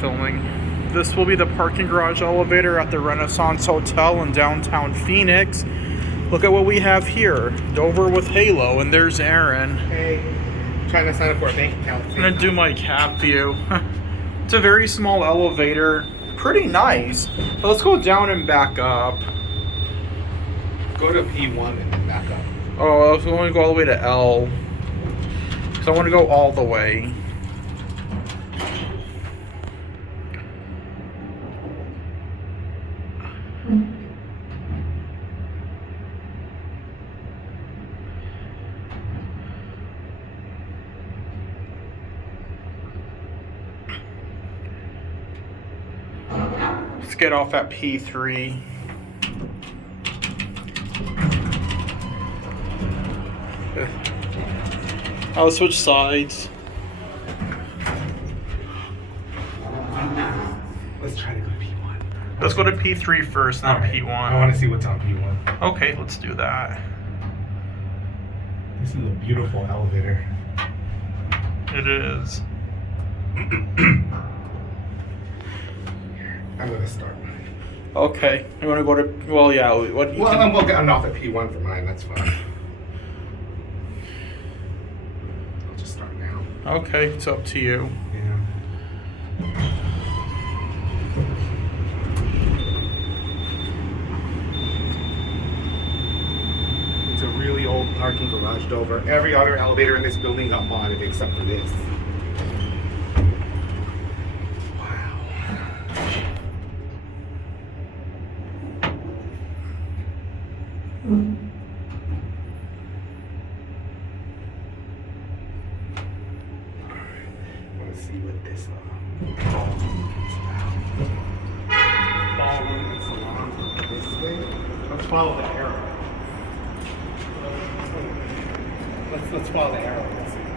filming. This will be the parking garage elevator at the Renaissance Hotel in downtown Phoenix. Look at what we have here. Dover with Halo, and there's Aaron. Hey, trying to sign up for a bank account. I'm gonna do my cap view. It's a very small elevator. Pretty nice. But let's go down and back up. Go to P1 and then back up. Oh, I was going to go all the way to L. Because I want to go all the way. Let's get off at P3. I'll switch sides. Let's try to go to P1. Let's go to P3 first, not Right. P1. I want to see what's on P1. Okay, let's do that. This is a beautiful elevator. It is. I'm going to start. Okay, you want to go to? Well, yeah. What? Well, I'm off at P1 for mine. That's fine. I'll just start now. Okay, it's up to you. Yeah. It's a really old parking garage, Dover. Every other elevator in this building got modded except for this. Wow. Want to see what this ballroom and salon this way. Let's follow the arrow. Let's follow the arrow. Let's see.